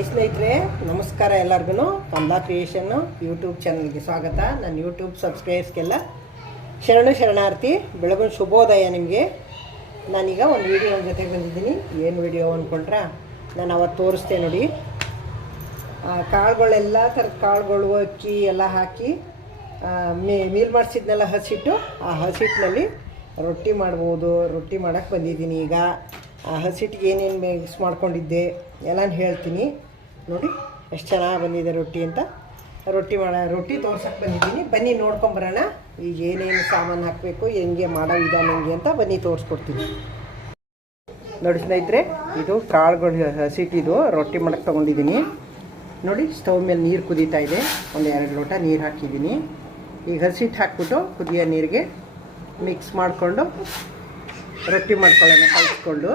Hi ಸ್ನೇಹಿತರೆ, ನಮಸ್ಕಾರ. ಎಲ್ಲರಿಗೂ ಕಮಲಾ ಕ್ರಿಯೇಷನ್ನು ಯೂಟ್ಯೂಬ್ ಚಾನಲ್ಗೆ ಸ್ವಾಗತ. ನನ್ನ ಯೂಟ್ಯೂಬ್ ಸಬ್ಸ್ಕ್ರೈಬರ್ಸ್ಗೆಲ್ಲ ಶರಣಾರ್ಥಿ. ಬೆಳಗಿನ ಶುಭೋದಯ ನಿಮಗೆ. ನಾನೀಗ ಒಂದು ವೀಡಿಯೋ ಜೊತೆಗೆ ಬಂದಿದ್ದೀನಿ. ಏನು ವೀಡಿಯೋ ಅಂದ್ಕೊಂಡ್ರೆ, ನಾನು ಅವತ್ತು ತೋರಿಸ್ತೆ ನೋಡಿ. ಕಾಳುಗಳೆಲ್ಲ ಥರದ ಕಾಳುಗಳು, ಅಕ್ಕಿ ಎಲ್ಲ ಹಾಕಿ ಮೀಲ್ ಮಾಡಿಸಿದ್ನೆಲ್ಲ ಹಸಿಟ್ಟು, ಆ ಹಸಿಟ್ಟಿನಲ್ಲಿ ರೊಟ್ಟಿ ಮಾಡ್ಬೋದು. ರೊಟ್ಟಿ ಮಾಡೋಕ್ಕೆ ಬಂದಿದ್ದೀನಿ. ಈಗ ಆ ಹಸಿಟ್ಟಿಗೆ ಏನೇನು ಮಿಕ್ಸ್ ಮಾಡ್ಕೊಂಡಿದ್ದೆ ಎಲ್ಲನೂ ಹೇಳ್ತೀನಿ ನೋಡಿ. ಎಷ್ಟು ಚೆನ್ನಾಗಿ ಬಂದಿದೆ ರೊಟ್ಟಿ ಅಂತ. ರೊಟ್ಟಿ ತೋರ್ಸಕ್ಕೆ ಬಂದಿದ್ದೀನಿ. ಬನ್ನಿ ನೋಡ್ಕೊಂಬರೋಣ. ಈಗ ಏನೇನು ಸಾಮಾನು ಹಾಕಬೇಕು, ಹೆಂಗೆ ಮಾಡೋ ವಿಧಾನ ಹೆಂಗೆ ಅಂತ ಬನ್ನಿ ತೋರಿಸ್ಕೊಡ್ತೀನಿ ನೋಡಿ ಸ್ನೇಹಿತರೆ. ಇದು ಕಾಳುಗಳು ಹಸಿಟ್ಟಿದು ರೊಟ್ಟಿ ಮಾಡೋಕ್ಕೆ ತೊಗೊಂಡಿದ್ದೀನಿ ನೋಡಿ. ಸ್ಟವ್ ಮೇಲೆ ನೀರು ಕುದೀತಾ ಇದೆ. ಒಂದು 2 ಲೋಟ ನೀರು ಹಾಕಿದ್ದೀನಿ. ಈಗ ಹಸಿಟ್ಟು ಹಾಕ್ಬಿಟ್ಟು ಕುದಿಯೋ ನೀರಿಗೆ ಮಿಕ್ಸ್ ಮಾಡಿಕೊಂಡು ರೊಟ್ಟಿ ಮಾಡ್ಕೊಳ್ಳೋಣ. ಕಲಿಸ್ಕೊಂಡು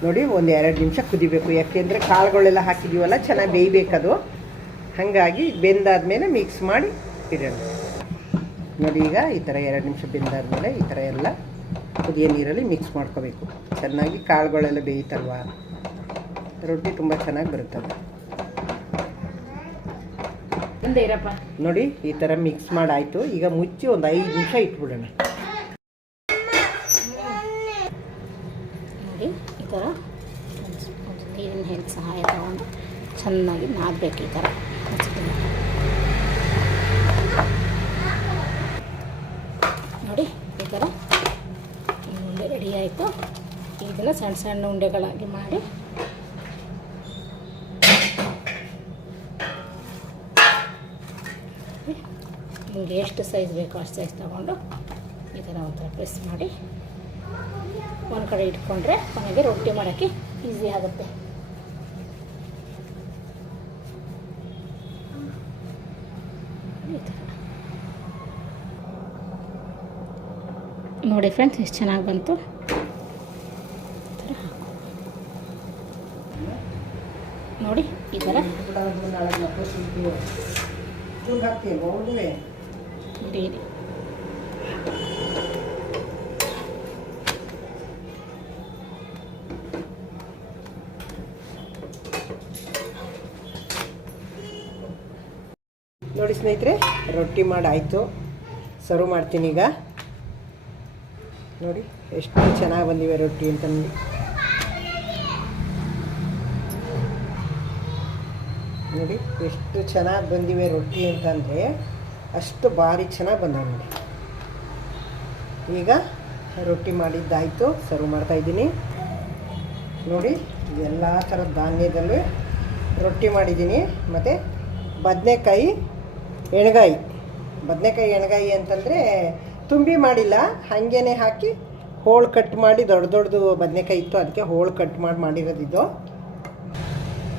ನೋಡಿ, ಒಂದು 2 ನಿಮಿಷ ಕುದಿಬೇಕು. ಯಾಕೆಂದರೆ ಕಾಳುಗಳೆಲ್ಲ ಹಾಕಿದ್ದೀವಲ್ಲ, ಚೆನ್ನಾಗಿ ಬೇಯಬೇಕದು. ಹಾಗಾಗಿ ಬೆಂದಾದ್ಮೇಲೆ ಮಿಕ್ಸ್ ಮಾಡಿ ಇಡೋಣ ನೋಡಿ. ಈಗ ಈ ಥರ 2 ನಿಮಿಷ ಬೆಂದಾದ್ಮೇಲೆ ಈ ಥರ ಎಲ್ಲ ಕುದಿಯೋ ನೀರಲ್ಲಿ ಮಿಕ್ಸ್ ಮಾಡ್ಕೋಬೇಕು. ಚೆನ್ನಾಗಿ ಕಾಳುಗಳೆಲ್ಲ ಬೇಯ್ತಲ್ವ, ರೊಟ್ಟಿ ತುಂಬ ಚೆನ್ನಾಗಿ ಬರುತ್ತದೆ ನೋಡಿ. ಈ ಥರ ಮಿಕ್ಸ್ ಮಾಡಾಯಿತು. ಈಗ ಮುಚ್ಚಿ ಒಂದು 5 ನಿಮಿಷ ಇಟ್ಬಿಡೋಣ ನೋಡಿ. ಈ ಥರ ಒಂದು ನೀರಿನ ಹೆಲ್ಪ್ ಸಹಾಯ ತಗೊಂಡು ಚೆನ್ನಾಗಿ ನಾದಬೇಕು. ಈ ಥರ ನೋಡಿ. ಈ ಥರ ಉಂಡೆ ರೆಡಿ ಆಯಿತು. ಇದನ್ನು ಸಣ್ಣ ಸಣ್ಣ ಉಂಡೆಗಳಾಗಿ ಮಾಡಿ ನಿಮಗೆ ಎಷ್ಟು ಸೈಜ್ ಬೇಕೋ ಅಷ್ಟು ಸೈಜ್ ತೊಗೊಂಡು ಈ ಥರ ಒಂಥರ ಪ್ರೆಸ್ ಮಾಡಿ ಒಂದು ಕಡೆ ಇಟ್ಕೊಂಡ್ರೆ ಕೊನೆಗೆ ರೊಟ್ಟಿ ಮಾಡೋಕ್ಕೆ ಈಸಿ ಆಗುತ್ತೆ. ಈ ಥರ ನೋಡಿ ಫ್ರೆಂಡ್ಸ್, ಎಷ್ಟು ಚೆನ್ನಾಗಿ ಬಂತು. ನೋಡಿ ಈ ಥರ ಇಡಿ. ನೋಡಿ ಸ್ನೇಹಿತರೆ, ರೊಟ್ಟಿ ಮಾಡಾಯಿತು. ಸರ್ವ್ ಮಾಡ್ತೀನಿ ಈಗ. ನೋಡಿ ಎಷ್ಟು ಚೆನ್ನಾಗಿ ಬಂದಿವೆ ರೊಟ್ಟಿ ಅಂತ ನೋಡಿ. ನೋಡಿ ಎಷ್ಟು ಚೆನ್ನಾಗಿ ಬಂದಿವೆ ರೊಟ್ಟಿ ಅಂತಂದರೆ ಅಷ್ಟು ಭಾರಿ ಚೆನ್ನಾಗಿ ಬಂದವು ನೋಡಿ. ಈಗ ರೊಟ್ಟಿ ಮಾಡಿದ್ದಾಯಿತು, ಸರ್ವ್ ಮಾಡ್ತಾಯಿದ್ದೀನಿ ನೋಡಿ. ಎಲ್ಲ ಥರದ ಧಾನ್ಯದಲ್ಲೂ ರೊಟ್ಟಿ ಮಾಡಿದ್ದೀನಿ. ಮತ್ತು ಬದನೆಕಾಯಿ ಎಣ್ಗಾಯಿ ಅಂತಂದರೆ ತುಂಬಿ ಮಾಡಿಲ್ಲ, ಹಾಗೇ ಹಾಕಿ ಹೋಳು ಕಟ್ ಮಾಡಿ ದೊಡ್ಡದು ಬದನೆಕಾಯಿ ಇತ್ತು, ಅದಕ್ಕೆ ಹೋಳು ಕಟ್ ಮಾಡಿರೋದಿದ್ದು.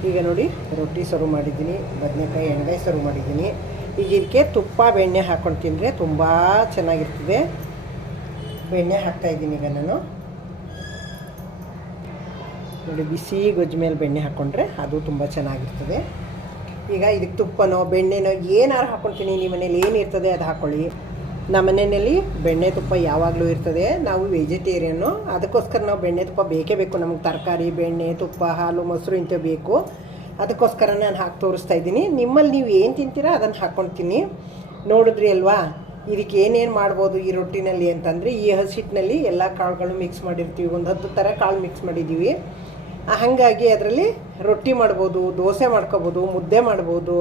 ಈಗ ನೋಡಿ ರೊಟ್ಟಿ ಸರ್ವ್ ಮಾಡಿದ್ದೀನಿ, ಬದನೆಕಾಯಿ ಎಣ್ಗಾಯಿ ಸರ್ವ್ ಮಾಡಿದ್ದೀನಿ. ಈಗ ಇದಕ್ಕೆ ತುಪ್ಪ ಬೆಣ್ಣೆ ಹಾಕ್ಕೊಂಡು ತಿಂದರೆ ತುಂಬ ಚೆನ್ನಾಗಿರ್ತದೆ. ಬೆಣ್ಣೆ ಹಾಕ್ತಾಯಿದ್ದೀನಿ ಈಗ ನಾನು ನೋಡಿ. ಬಿಸಿ ಗೊಜ್ಜು ಮೇಲೆ ಬೆಣ್ಣೆ ಹಾಕ್ಕೊಂಡ್ರೆ ಅದು ತುಂಬ ಚೆನ್ನಾಗಿರ್ತದೆ. ಈಗ ಇದಕ್ಕೆ ತುಪ್ಪನೋ ಬೆಣ್ಣೆನೋ ಏನಾರು ಹಾಕ್ಕೊಳ್ತೀನಿ. ನಿಮ್ಮ ಮನೇಲಿ ಏನಿರ್ತದೆ ಅದು ಹಾಕ್ಕೊಳ್ಳಿ. ನಮ್ಮ ಮನೆಯಲ್ಲಿ ಬೆಣ್ಣೆ ತುಪ್ಪ ಯಾವಾಗಲೂ ಇರ್ತದೆ. ನಾವು ವೆಜಿಟೇರಿಯನ್ನು, ಅದಕ್ಕೋಸ್ಕರ ನಾವು ಬೆಣ್ಣೆ ತುಪ್ಪ ಬೇಕೇ ಬೇಕು. ನಮಗೆ ತರಕಾರಿ, ಬೆಣ್ಣೆ, ತುಪ್ಪ, ಹಾಲು, ಮೊಸರು ಇಂಥವು ಬೇಕು. ಅದಕ್ಕೋಸ್ಕರ ನಾನು ಹಾಕಿ ತೋರಿಸ್ತಾ ಇದ್ದೀನಿ. ನಿಮ್ಮಲ್ಲಿ ನೀವು ಏನು ತಿಂತೀರಾ ಅದನ್ನು ಹಾಕ್ಕೊಳ್ತೀನಿ. ನೋಡಿದ್ರಿ ಅಲ್ವಾ ಇದಕ್ಕೆ ಏನೇನು ಮಾಡ್ಬೋದು ಈ ರೊಟ್ಟಿನಲ್ಲಿ ಅಂತಂದರೆ, ಈ ಹಸಿಟ್ಟಿನಲ್ಲಿ ಎಲ್ಲ ಕಾಳುಗಳು ಮಿಕ್ಸ್ ಮಾಡಿರ್ತೀವಿ. ಒಂದು 10 ಥರ ಕಾಳು ಮಿಕ್ಸ್ ಮಾಡಿದ್ದೀವಿ. ಹಾಗಾಗಿ ಅದರಲ್ಲಿ ರೊಟ್ಟಿ ಮಾಡ್ಬೋದು, ದೋಸೆ ಮಾಡ್ಕೊಬೋದು, ಮುದ್ದೆ ಮಾಡ್ಬೋದು.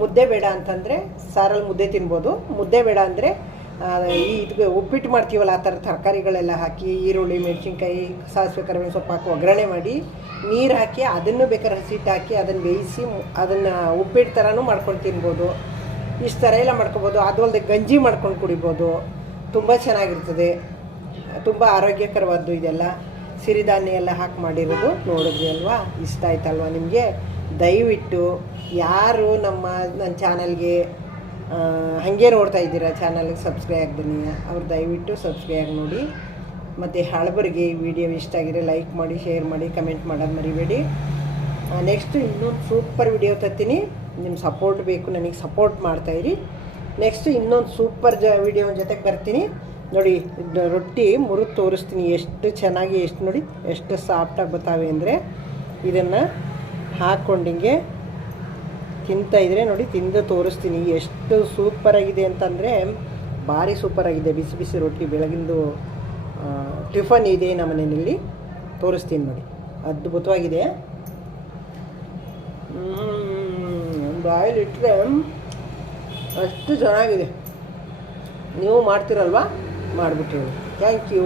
ಮುದ್ದೆ ಬೇಡ ಅಂತಂದರೆ ಸಾರಲ್ಲಿ ಮುದ್ದೆ ತಿನ್ಬೋದು. ಮುದ್ದೆ ಬೇಡ ಅಂದರೆ ಇದಕ್ಕೆ ಉಪ್ಪಿಟ್ಟು ಮಾಡ್ತೀವಲ್ಲ, ಆ ಥರ ತರಕಾರಿಗಳೆಲ್ಲ ಹಾಕಿ ಈರುಳ್ಳಿ, ಮೆಣಸಿನ್ಕಾಯಿ, ಸಾಸಿವೆ, ಕರಿಬೇವಿನ ಸೊಪ್ಪು ಹಾಕಿ ಒಗ್ಗರಣೆ ಮಾಡಿ ನೀರು ಹಾಕಿ ಅದನ್ನು ಬೇಕಾದ್ರೆ ಹಸಿಟ್ಟು ಹಾಕಿ ಅದನ್ನು ಬೇಯಿಸಿ ಅದನ್ನು ಉಪ್ಪಿಟ್ಟು ಥರನೂ ಮಾಡ್ಕೊಂಡು ತಿನ್ಬೋದು. ಇಷ್ಟು ಥರ ಎಲ್ಲ ಮಾಡ್ಕೊಬೋದು. ಅದು ಅಲ್ಲದೆ ಗಂಜಿ ಮಾಡ್ಕೊಂಡು ಕುಡಿಬೋದು. ತುಂಬ ಚೆನ್ನಾಗಿರ್ತದೆ, ತುಂಬ ಆರೋಗ್ಯಕರವಾದ್ದು ಇದೆಲ್ಲ. ಸಿರಿಧಾನ್ಯ ಎಲ್ಲ ಹಾಕಿ ಮಾಡಿರೋದು ನೋಡಿದ್ವಿ ಅಲ್ವಾ. ಇಷ್ಟ ಆಯ್ತಲ್ವ ನಿಮಗೆ? ದಯವಿಟ್ಟು ಯಾರು ನನ್ನ ಚಾನಲ್ಗೆ ಹಾಗೆ ನೋಡ್ತಾ ಇದ್ದೀರಾ, ಚಾನಲ್ಗೆ ಸಬ್ಸ್ಕ್ರೈಬ್ ಆಗಿ ಬನ್ನಿ. ಅವ್ರು ದಯವಿಟ್ಟು ಸಬ್ಸ್ಕ್ರೈಬ್ ಆಗಿ ನೋಡಿ. ಮತ್ತು ಹಳಬರಿಗೆ ಈ ವಿಡಿಯೋ ಇಷ್ಟ ಆಗಿದ್ರೆ ಲೈಕ್ ಮಾಡಿ, ಶೇರ್ ಮಾಡಿ, ಕಮೆಂಟ್ ಮಾಡೋದು ಮರಿಬೇಡಿ. ನೆಕ್ಸ್ಟು ಇನ್ನೊಂದು ಸೂಪರ್ ವಿಡಿಯೋ ತರ್ತೀನಿ. ನಿಮ್ಮ ಸಪೋರ್ಟ್ ಬೇಕು, ನನಗೆ ಸಪೋರ್ಟ್ ಮಾಡ್ತಾಯಿರಿ. ನೆಕ್ಸ್ಟು ಇನ್ನೊಂದು ಸೂಪರ್ ವಿಡಿಯೋ ಜೊತೆಗೆ ಬರ್ತೀನಿ. ನೋಡಿ ಇದು ರೊಟ್ಟಿ ಮುರಿದು ತೋರಿಸ್ತೀನಿ ಎಷ್ಟು ಚೆನ್ನಾಗಿ, ಎಷ್ಟು ನೋಡಿ ಎಷ್ಟು ಸಾಫ್ಟಾಗಿ ಬರ್ತಾವೆ ಅಂದರೆ. ಇದನ್ನು ಹಾಕ್ಕೊಂಡಿಂಗೆ ತಿಂತಾಯಿದ್ರೆ ನೋಡಿ, ತಿಂದು ತೋರಿಸ್ತೀನಿ ಎಷ್ಟು ಸೂಪರಾಗಿದೆ ಅಂತಂದರೆ ಭಾರಿ ಸೂಪರಾಗಿದೆ. ಬಿಸಿ ಬಿಸಿ ರೊಟ್ಟಿ ಬೆಳಗಿಂದು ಟಿಫನ್ ಇದೆ ನಮ್ಮ ಮನೆಯಲ್ಲಿ, ತೋರಿಸ್ತೀನಿ ನೋಡಿ, ಅದ್ಭುತವಾಗಿದೆ. ಬಾಯಲ್ಲಿಟ್ಟರೆ ಅಷ್ಟು ಚೆನ್ನಾಗಿದೆ. ನೀವು ಮಾಡ್ತೀರಲ್ವಾ, ಮಾಡಿಬಿಟ್ಟು ಹೇಳಿ. Thank you.